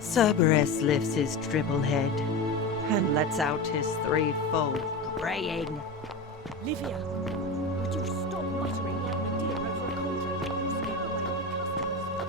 Cerberus lifts his triple head and lets out his threefold braying. Livia, would you stop muttering like Medea over a cauldron? You scare away my customers.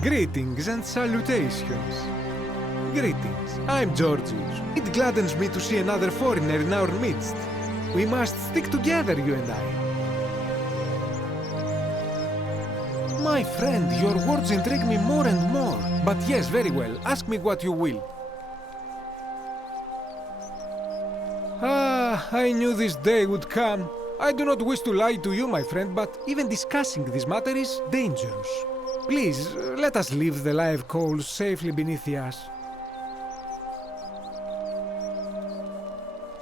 Greetings and salutations. Greetings, I'm Georgius. It gladdens me to see another foreigner in our midst. We must stick together, you and I. My friend, your words intrigue me more and more. But yes, very well, ask me what you will. I knew this day would come. I do not wish to lie to you, my friend, but even discussing this matter is dangerous. Please, let us leave the live coals safely beneath the ash.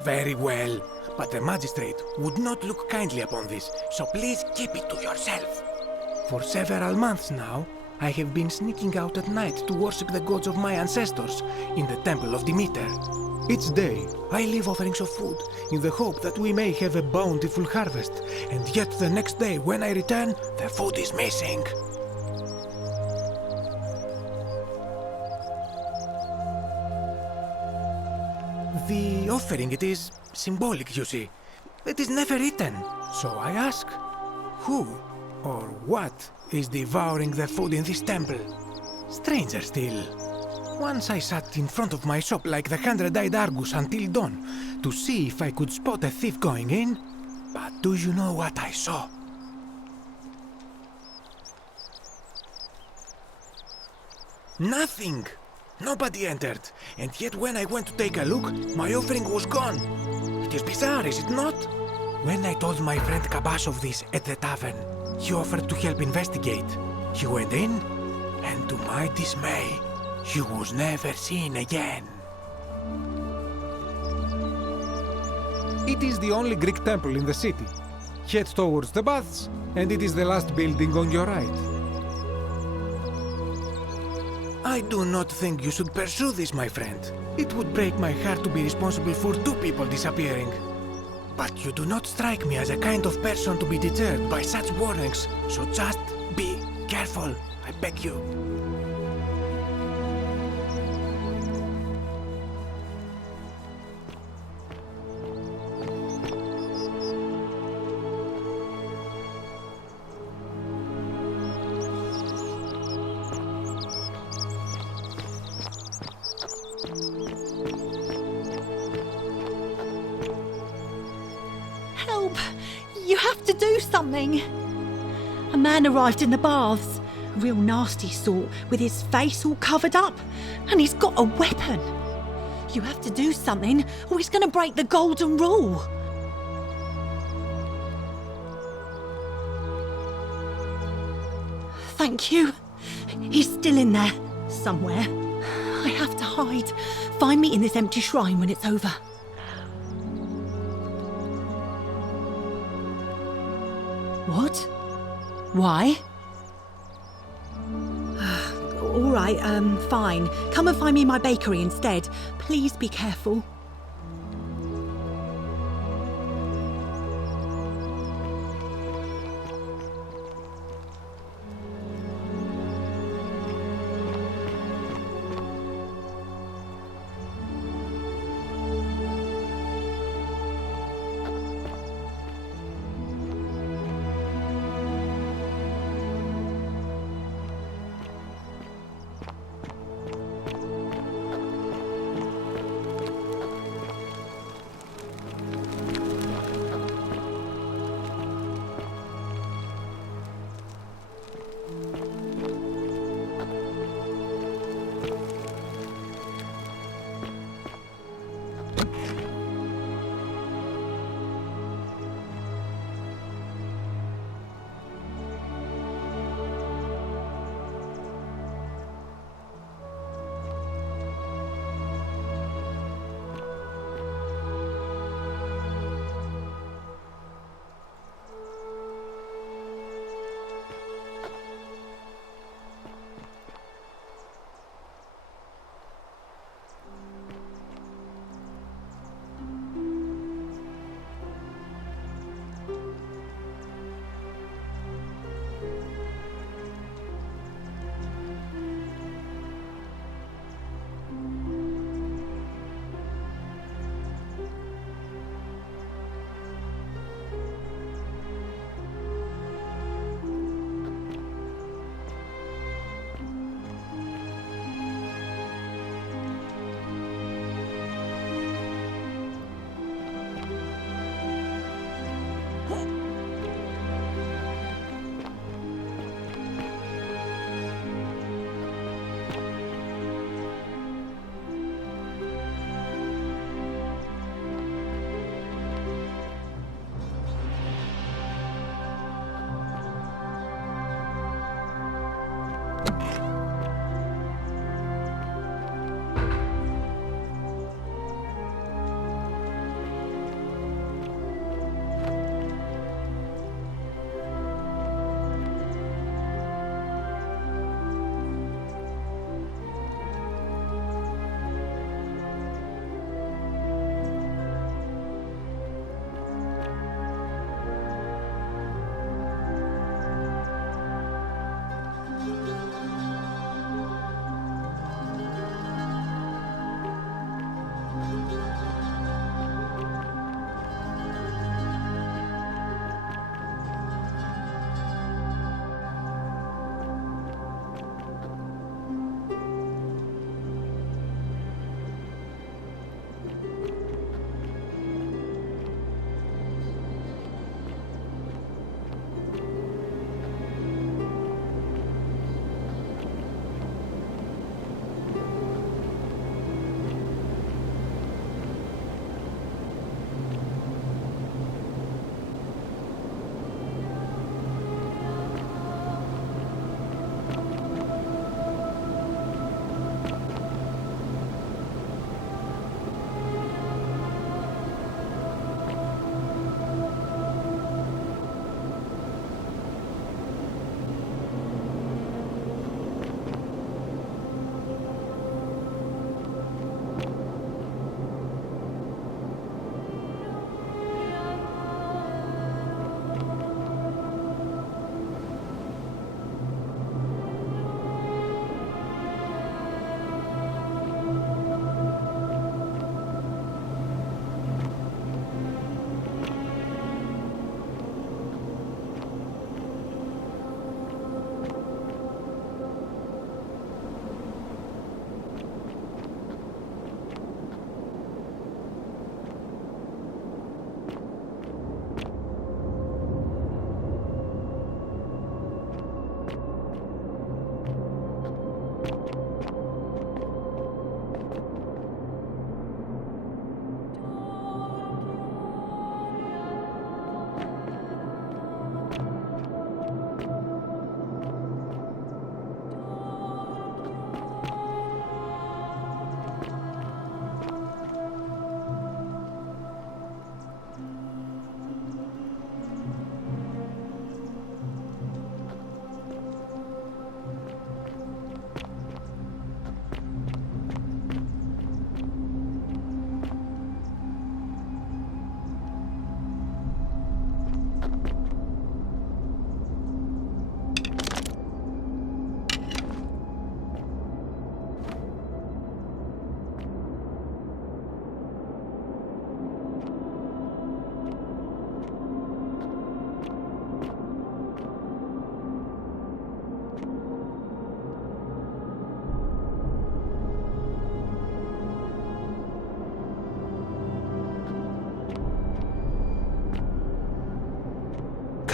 Very well, but the magistrate would not look kindly upon this, so please keep it to yourself. For several months now, I have been sneaking out at night to worship the gods of my ancestors in the temple of Demeter. Each day, I leave offerings of food in the hope that we may have a bountiful harvest, and yet the next day when I return, the food is missing. The offering, it is symbolic, you see. It is never eaten. So I ask, who or what is devouring the food in this temple? Stranger still. Once I sat in front of my shop like the 100-eyed Argus until dawn to see if I could spot a thief going in. But do you know what I saw? Nothing! Nobody entered, and yet when I went to take a look, my offering was gone. It is bizarre, is it not? When I told my friend Kabash of this at the tavern, he offered to help investigate. He went in, and to my dismay, he was never seen again. It is the only Greek temple in the city. Head towards the baths, and it is the last building on your right. I do not think you should pursue this, my friend. It would break my heart to be responsible for two people disappearing. But you do not strike me as a kind of person to be deterred by such warnings, so just be careful, I beg you. Help! You have to do something! A man arrived in the baths. A real nasty sort, with his face all covered up. And he's got a weapon. You have to do something, or he's gonna break the golden rule. Thank you. He's still in there, somewhere. I have to hide. Find me in this empty shrine when it's over. What? Why? All right, fine. Come and find me in my bakery instead. Please be careful.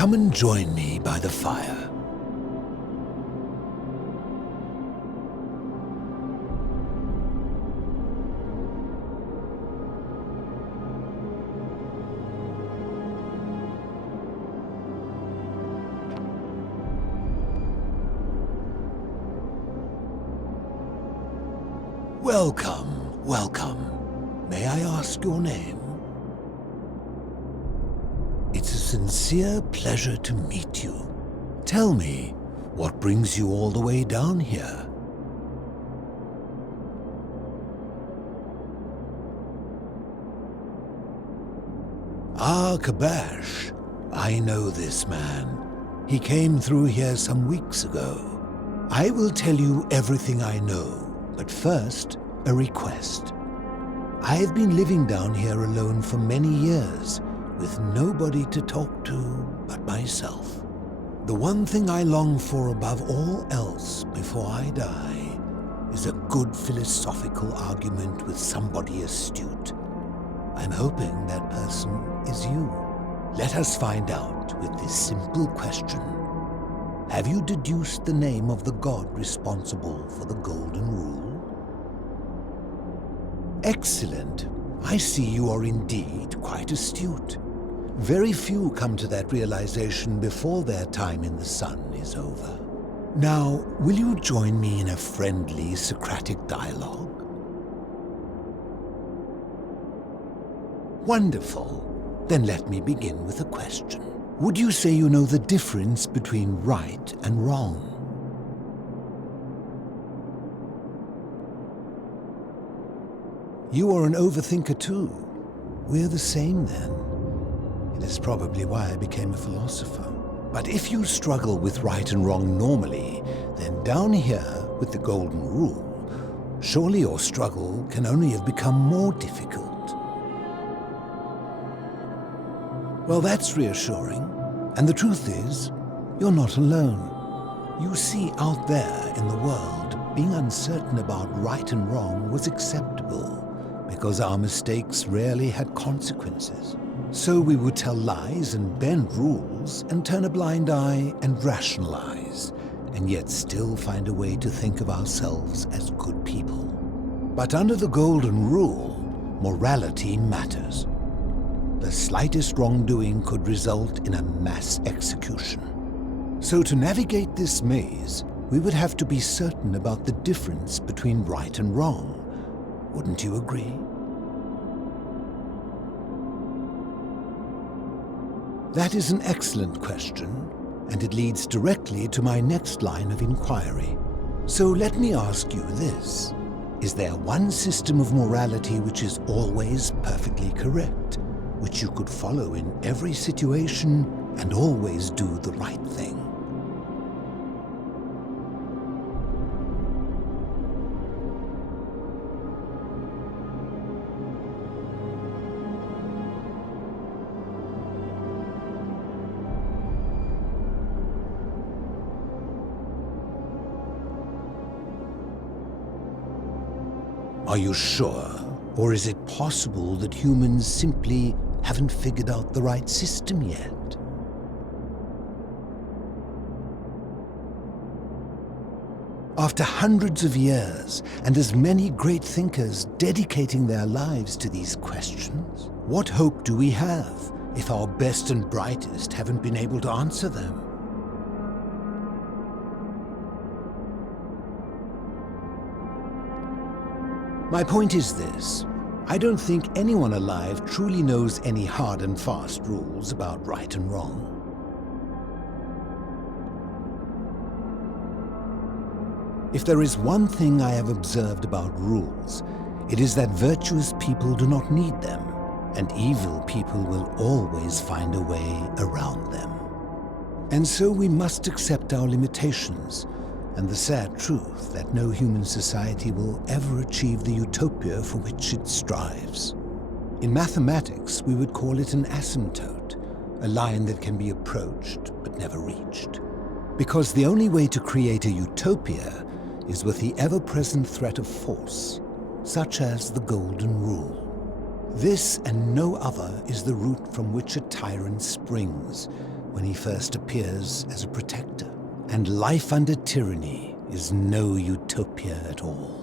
come and join me by the fire. Welcome, welcome. May I ask your name? It's a sincere pleasure to meet you. Tell me, what brings you all the way down here? Ah, Kabash. I know this man. He came through here some weeks ago. I will tell you everything I know, but first, a request. I have been living down here alone for many years, with nobody to talk to but myself. The one thing I long for above all else before I die is a good philosophical argument with somebody astute. I'm hoping that person is you. Let us find out with this simple question. Have you deduced the name of the god responsible for the Golden Rule? Excellent. I see you are indeed quite astute. Very few come to that realization before their time in the sun is over. Now, will you join me in a friendly Socratic dialogue? Wonderful. Then let me begin with a question. Would you say you know the difference between right and wrong? You are an overthinker too. We're the same then. It is probably why I became a philosopher. But if you struggle with right and wrong normally, then down here with the Golden Rule, surely your struggle can only have become more difficult. Well, that's reassuring. And the truth is, you're not alone. You see, out there in the world, being uncertain about right and wrong was acceptable, because our mistakes rarely had consequences. So we would tell lies and bend rules and turn a blind eye and rationalize, and yet still find a way to think of ourselves as good people. But under the Golden Rule, morality matters. The slightest wrongdoing could result in a mass execution. So to navigate this maze, we would have to be certain about the difference between right and wrong. Wouldn't you agree? That is an excellent question, and it leads directly to my next line of inquiry. So let me ask you this. Is there one system of morality which is always perfectly correct, which you could follow in every situation and always do the right thing? Are you sure? Or is it possible that humans simply haven't figured out the right system yet? After hundreds of years, and as many great thinkers dedicating their lives to these questions, what hope do we have if our best and brightest haven't been able to answer them? My point is this. I don't think anyone alive truly knows any hard and fast rules about right and wrong. If there is one thing I have observed about rules, it is that virtuous people do not need them, and evil people will always find a way around them. And so we must accept our limitations, and the sad truth that no human society will ever achieve the utopia for which it strives. In mathematics, we would call it an asymptote, a line that can be approached but never reached. Because the only way to create a utopia is with the ever-present threat of force, such as the Golden Rule. This and no other is the root from which a tyrant springs, when he first appears as a protector. And life under tyranny is no utopia at all.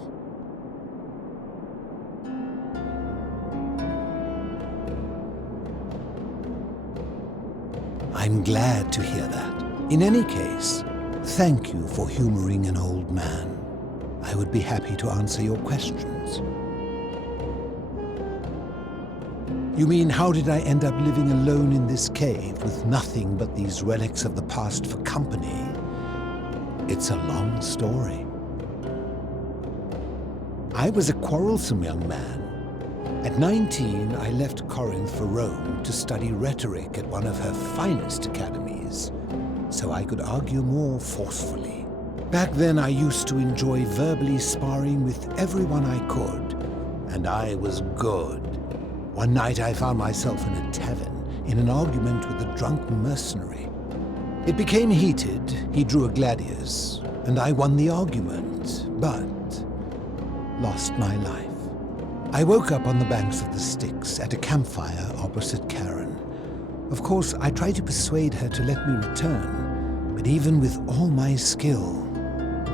I'm glad to hear that. In any case, thank you for humoring an old man. I would be happy to answer your questions. You mean, how did I end up living alone in this cave with nothing but these relics of the past for company? It's a long story. I was a quarrelsome young man. At 19, I left Corinth for Rome to study rhetoric at one of her finest academies, so I could argue more forcefully. Back then, I used to enjoy verbally sparring with everyone I could, and I was good. One night, I found myself in a tavern in an argument with a drunk mercenary. It became heated. He drew a gladius, and I won the argument, but lost my life. I woke up on the banks of the Styx at a campfire opposite Karen. Of course, I tried to persuade her to let me return, but even with all my skill,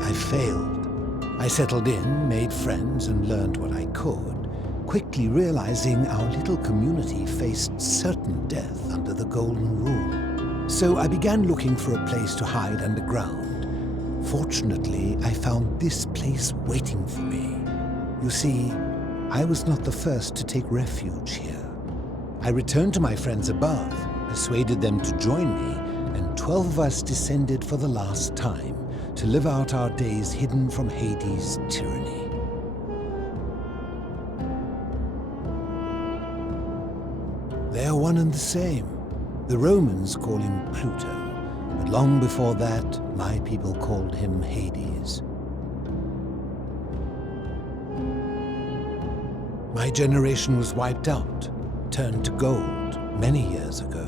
I failed. I settled in, made friends, and learned what I could, quickly realizing our little community faced certain death under the Golden Rule. So I began looking for a place to hide underground. Fortunately, I found this place waiting for me. You see, I was not the first to take refuge here. I returned to my friends above, persuaded them to join me, and 12 of us descended for the last time to live out our days hidden from Hades' tyranny. They are one and the same. The Romans call him Pluto, but long before that, my people called him Hades. My generation was wiped out, turned to gold, many years ago.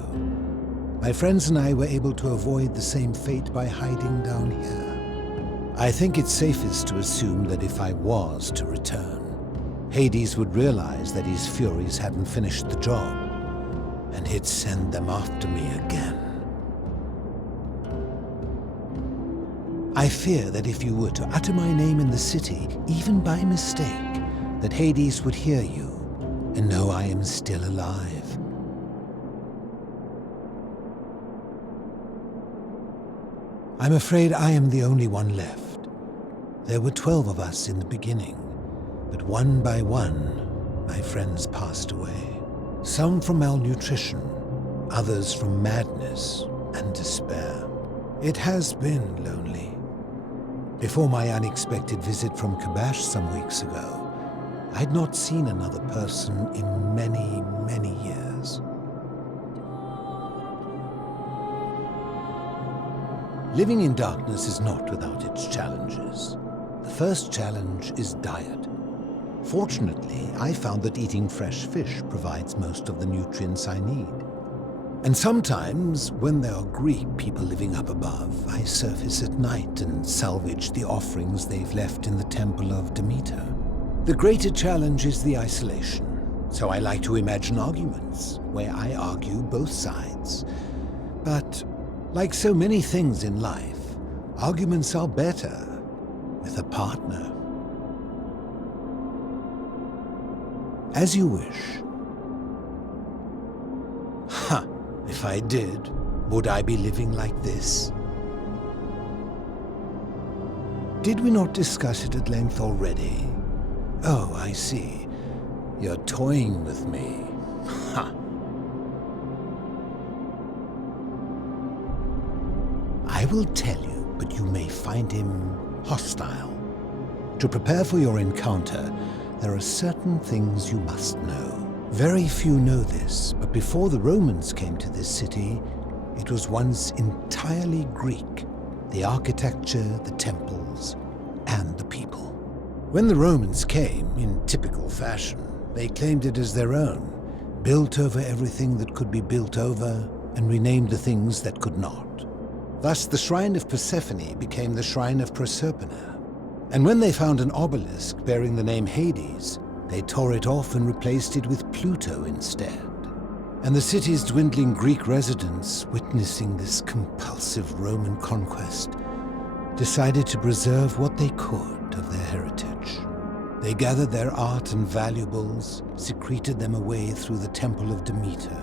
My friends and I were able to avoid the same fate by hiding down here. I think it's safest to assume that if I was to return, Hades would realize that his furies hadn't finished the job, and he'd send them after me again. I fear that if you were to utter my name in the city, even by mistake, that Hades would hear you and know I am still alive. I'm afraid I am the only one left. There were 12 of us in the beginning, but one by one, my friends passed away. Some from malnutrition, others from madness and despair. It has been lonely. Before my unexpected visit from Kabash some weeks ago, I'd not seen another person in many, many years. Living in darkness is not without its challenges. The first challenge is diet. Fortunately, I found that eating fresh fish provides most of the nutrients I need. And sometimes, when there are Greek people living up above, I surface at night and salvage the offerings they've left in the temple of Demeter. The greater challenge is the isolation, so I like to imagine arguments where I argue both sides. But, like so many things in life, arguments are better with a partner. As you wish. Ha! If I did, would I be living like this? Did we not discuss it at length already? Oh, I see. You're toying with me. Ha! I will tell you, but you may find him hostile. To prepare for your encounter, there are certain things you must know. Very few know this, but before the Romans came to this city, it was once entirely Greek. The architecture, the temples, and the people. When the Romans came, in typical fashion, they claimed it as their own, built over everything that could be built over, and renamed the things that could not. Thus, the shrine of Persephone became the shrine of Proserpina. And when they found an obelisk bearing the name Hades, they tore it off and replaced it with Pluto instead. And the city's dwindling Greek residents, witnessing this compulsive Roman conquest, decided to preserve what they could of their heritage. They gathered their art and valuables, secreted them away through the Temple of Demeter,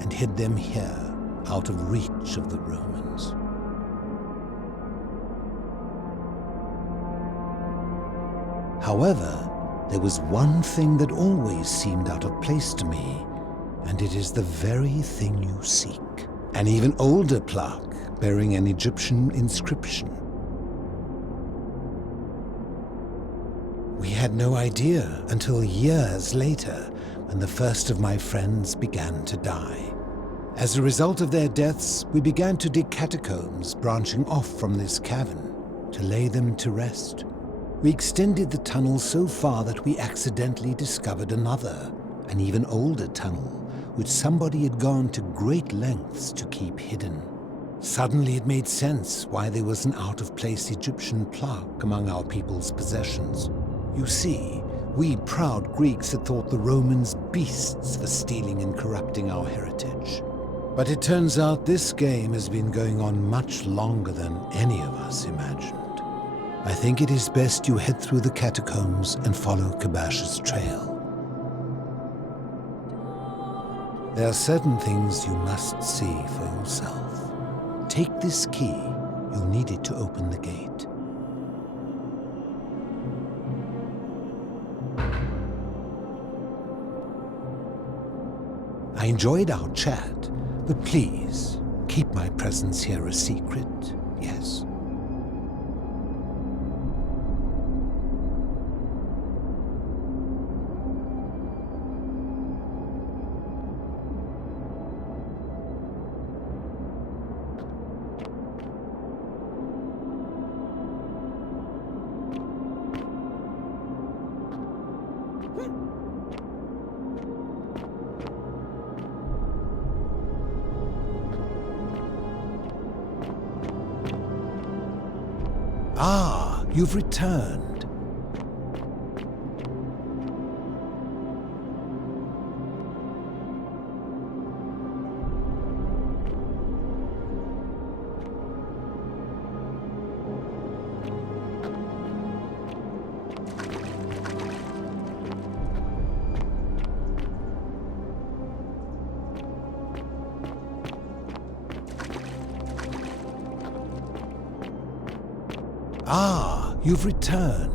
and hid them here, out of reach of the Romans. However, there was one thing that always seemed out of place to me, and it is the very thing you seek. An even older plaque bearing an Egyptian inscription. We had no idea until years later, when the first of my friends began to die. As a result of their deaths, we began to dig catacombs branching off from this cavern to lay them to rest. We extended the tunnel so far that we accidentally discovered another, an even older tunnel, which somebody had gone to great lengths to keep hidden. Suddenly it made sense why there was an out-of-place Egyptian plaque among our people's possessions. You see, we proud Greeks had thought the Romans beasts for stealing and corrupting our heritage. But it turns out this game has been going on much longer than any of us imagined. I think it is best you head through the catacombs and follow Kabash's trail. There are certain things you must see for yourself. Take this key. You'll need it to open the gate. I enjoyed our chat, but please, keep my presence here a secret, yes? Ah, you've returned. Ah, you've returned.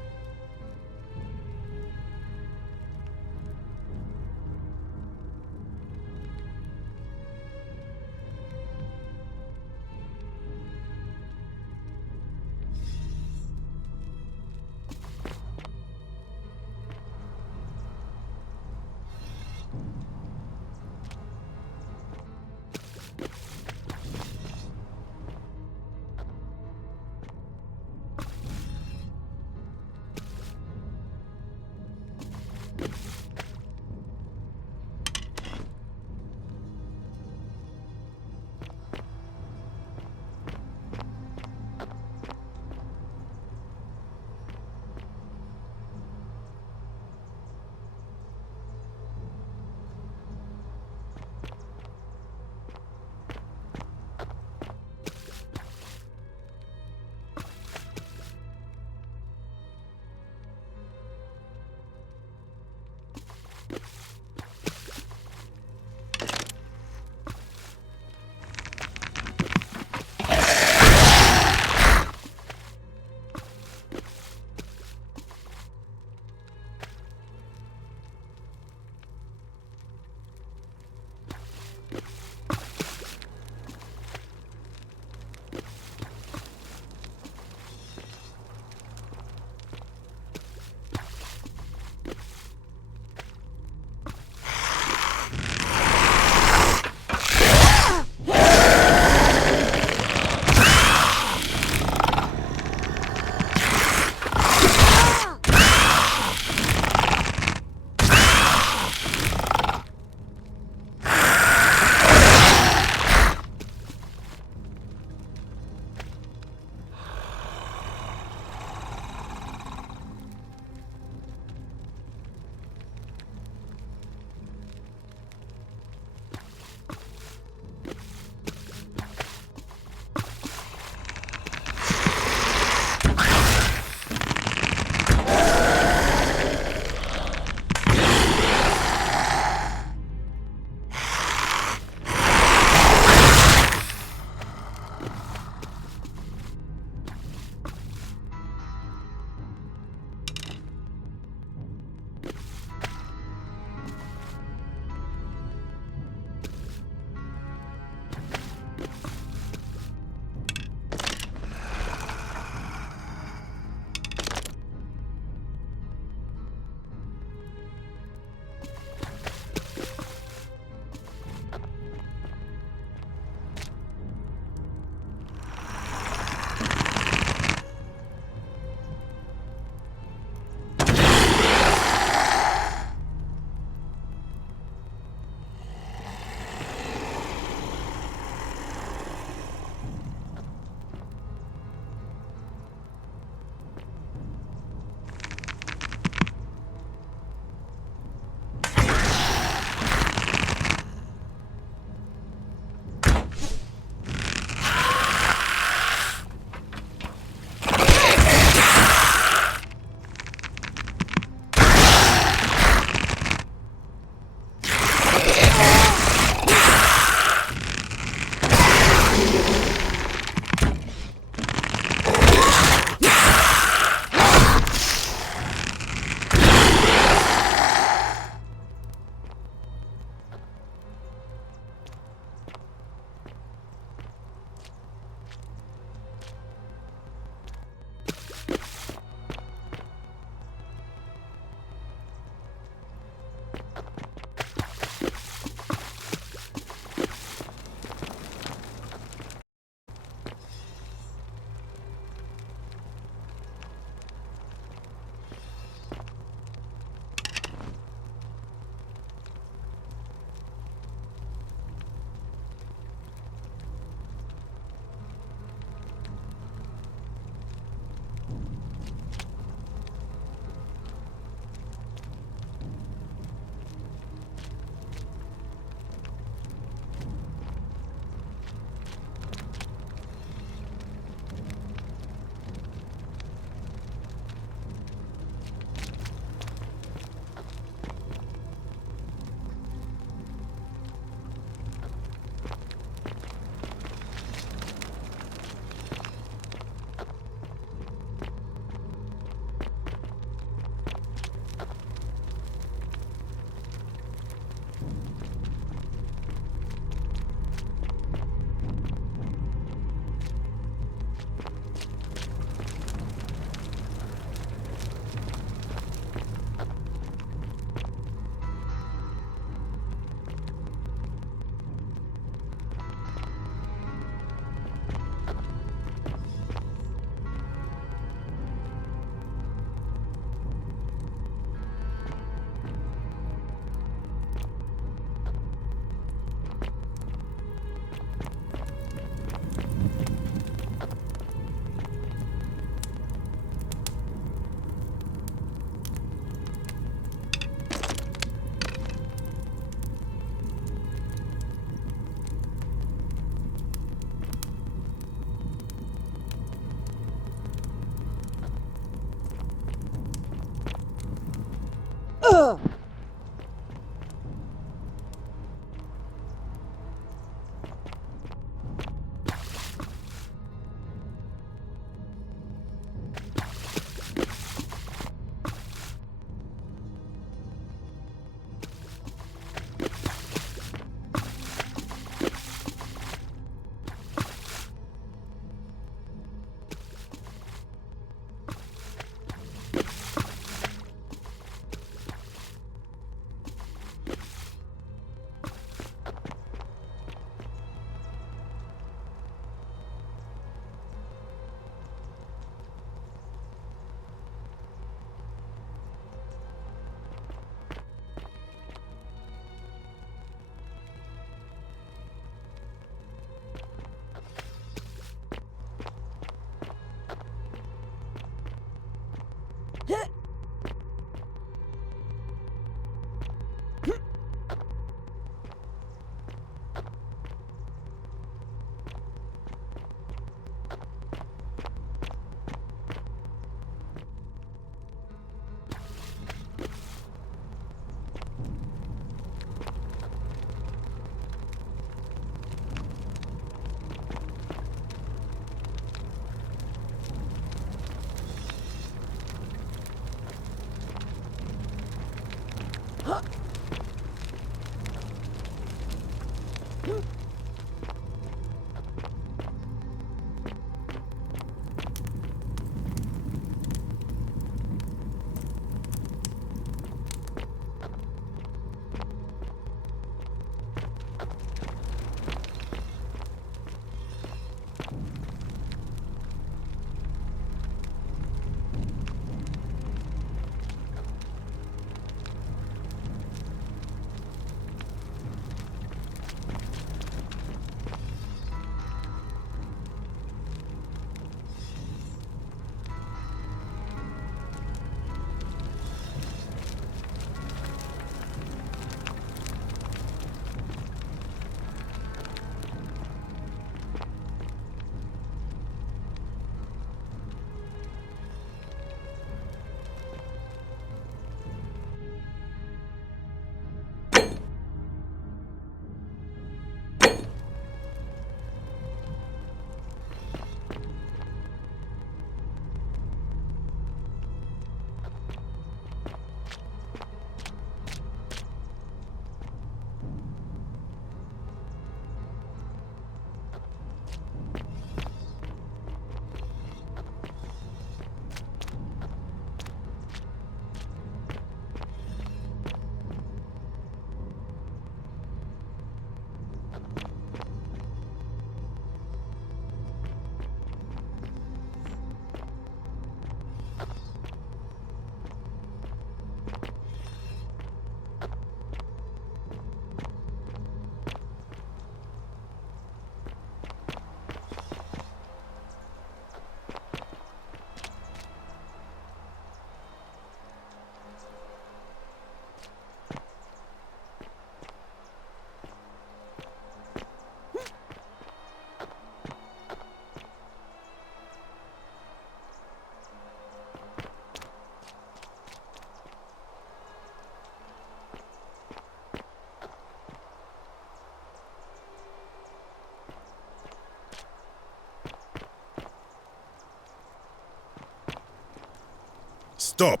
Stop!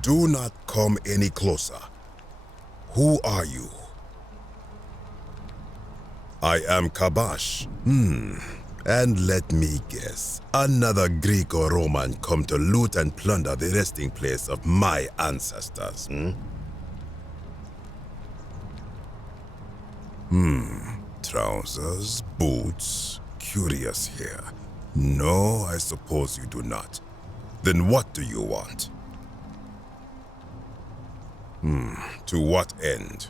Do not come any closer. Who are you? I am Kabash. And let me guess, another Greco-Roman come to loot and plunder the resting place of my ancestors, Trousers, boots, curious here. No, I suppose you do not. Then what do you want? To what end?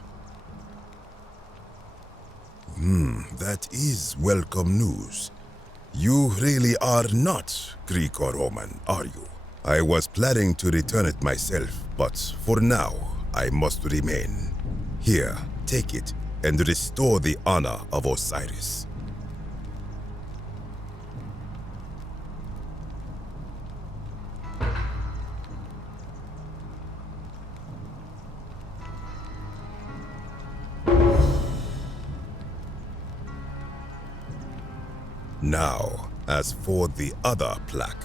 That is welcome news. You really are not Greek or Roman, are you? I was planning to return it myself, but for now, I must remain. Here, take it and restore the honor of Osiris. Now, as for the other plaque.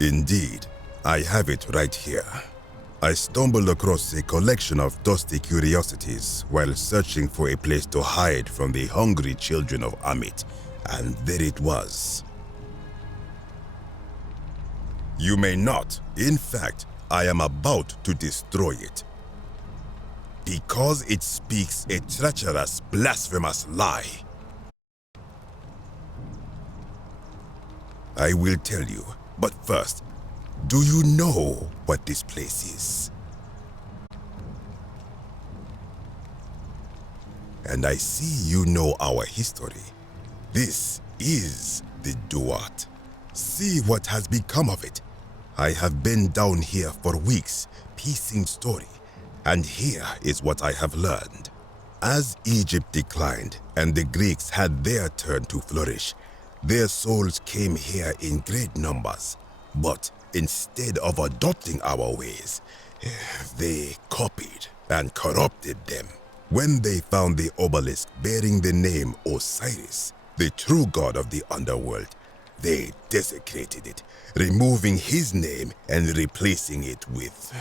Indeed, I have it right here. I stumbled across a collection of dusty curiosities while searching for a place to hide from the hungry children of Amit, and there it was. You may not. In fact, I am about to destroy it. Because it speaks a treacherous, blasphemous lie. I will tell you, but first, do you know what this place is? And I see you know our history. This is the Duat. See what has become of it. I have been down here for weeks, piecing story. And here is what I have learned. As Egypt declined and the Greeks had their turn to flourish, their souls came here in great numbers. But instead of adopting our ways, they copied and corrupted them. When they found the obelisk bearing the name Osiris, the true god of the underworld, They desecrated it, removing his name and replacing it with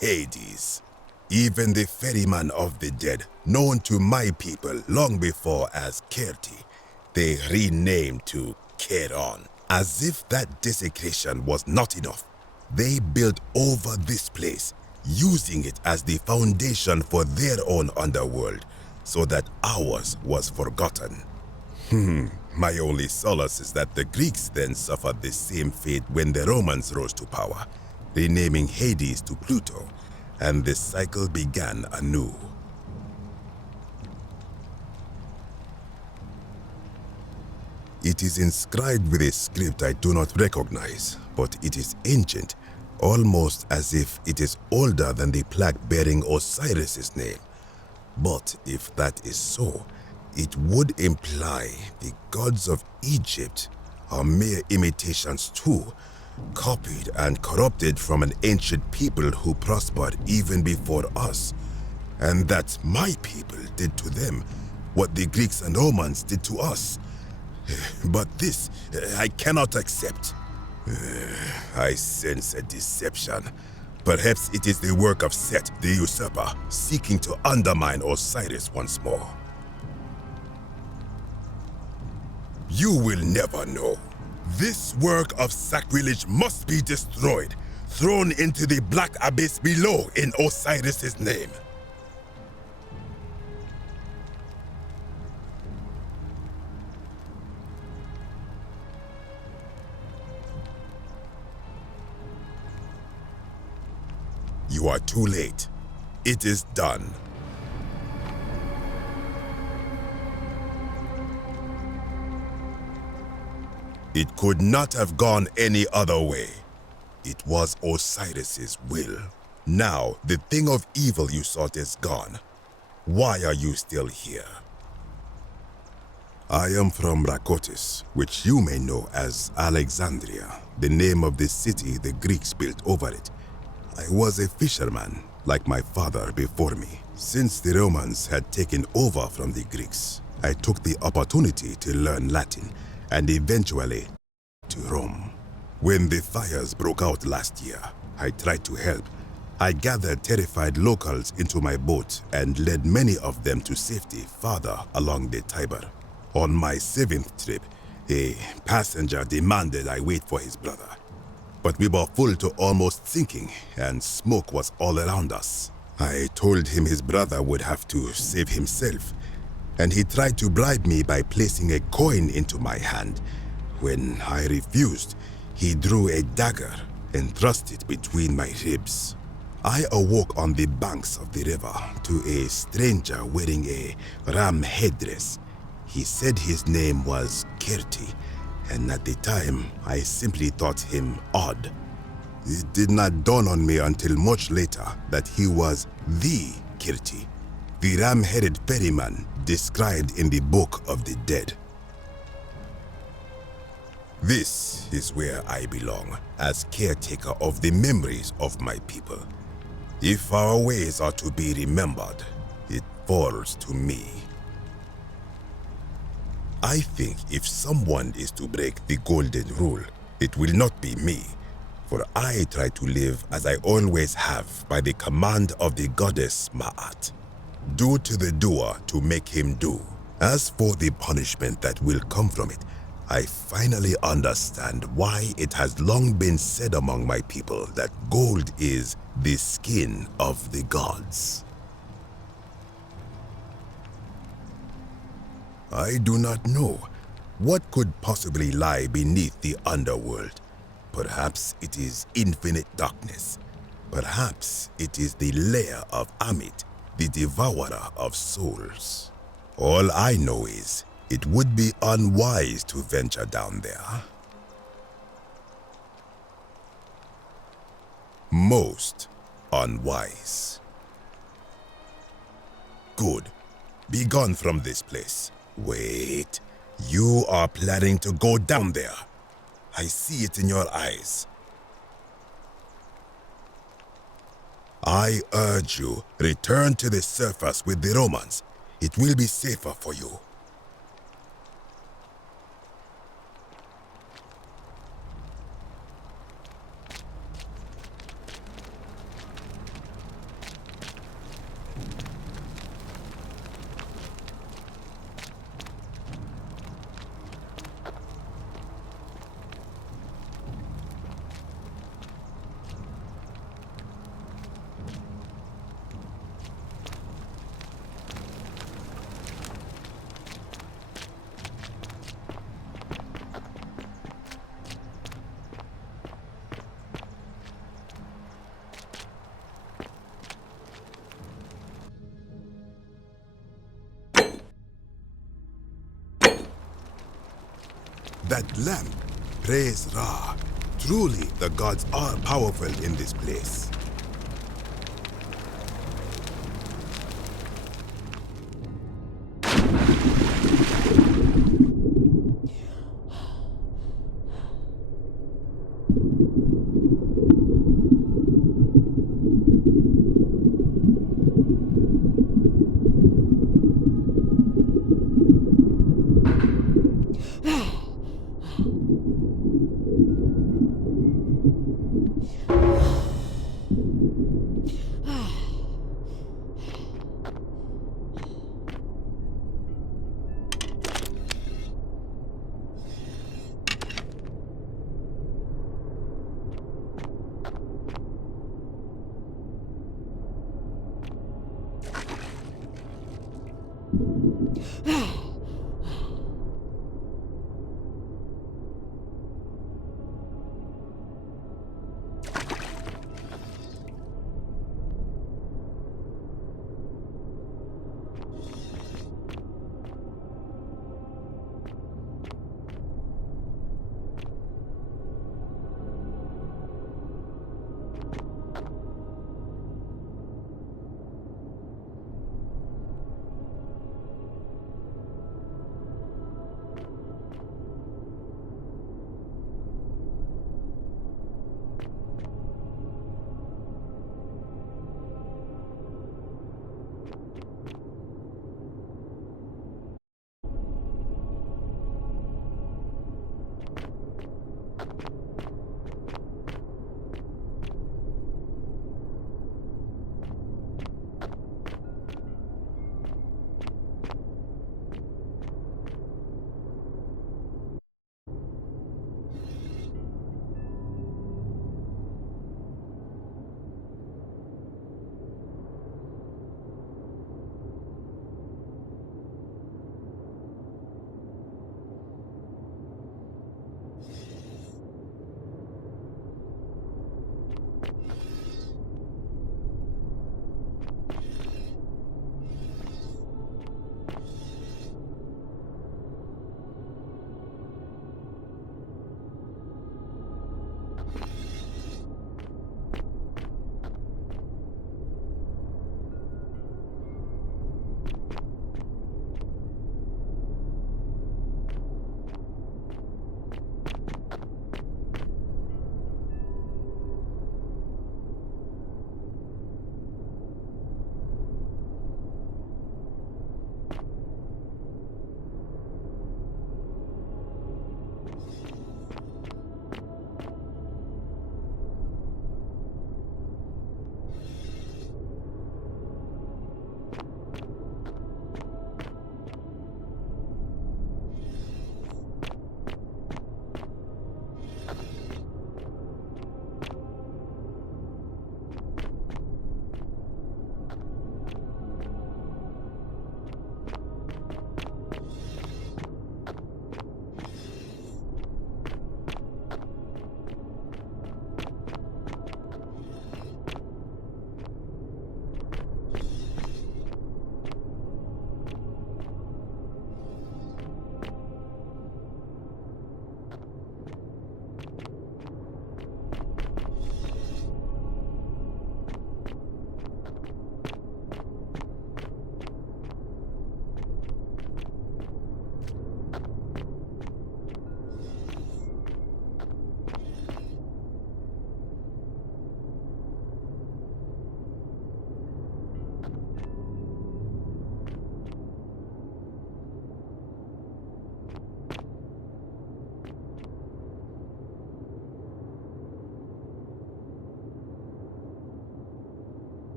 Hades. Even the ferryman of the dead, known to my people long before as Kerti, they renamed to Keron. As if that desecration was not enough, they built over this place, using it as the foundation for their own underworld, so that ours was forgotten. My only solace is that the Greeks then suffered the same fate when the Romans rose to power, renaming Hades to Pluto, and the cycle began anew. It is inscribed with a script I do not recognize, but it is ancient, almost as if it is older than the plaque bearing Osiris's name. But if that is so, it would imply the gods of Egypt are mere imitations too, copied and corrupted from an ancient people who prospered even before us, and that my people did to them what the Greeks and Romans did to us. But this I cannot accept. I sense a deception. Perhaps it is the work of Set, the usurper, seeking to undermine Osiris once more. You will never know. This work of sacrilege must be destroyed, thrown into the black abyss below in Osiris's name. You are too late. It is done. It could not have gone any other way. It was Osiris's will. Now, the thing of evil you sought is gone. Why are you still here? I am from Rakotis, which you may know as Alexandria, the name of the city the Greeks built over it. I was a fisherman, like my father before me. Since the Romans had taken over from the Greeks, I took the opportunity to learn Latin, and eventually to Rome. When the fires broke out last year, I tried to help. I gathered terrified locals into my boat and led many of them to safety farther along the Tiber. On my 7th trip, a passenger demanded I wait for his brother. But we were full to almost sinking, and smoke was all around us. I told him his brother would have to save himself, and he tried to bribe me by placing a coin into my hand. When I refused, he drew a dagger and thrust it between my ribs. I awoke on the banks of the river to a stranger wearing a ram headdress. He said his name was Kerti, and at the time, I simply thought him odd. It did not dawn on me until much later that he was the Kerti, the ram-headed ferryman described in the Book of the Dead. This is where I belong, as caretaker of the memories of my people. If our ways are to be remembered, it falls to me. I think if someone is to break the golden rule, it will not be me, for I try to live as I always have by the command of the goddess Ma'at. Do to the doer to make him do. As for the punishment that will come from it, I finally understand why it has long been said among my people that gold is the skin of the gods. I do not know what could possibly lie beneath the underworld. Perhaps it is infinite darkness. Perhaps it is the lair of Amit, the devourer of souls. All I know is it would be unwise to venture down there. Most unwise. Good. Be gone from this place. Wait. You are planning to go down there. I see it in your eyes. I urge you, return to the surface with the Romans. It will be safer for you. that lamp. Praise Ra. Truly, the gods are powerful in this place.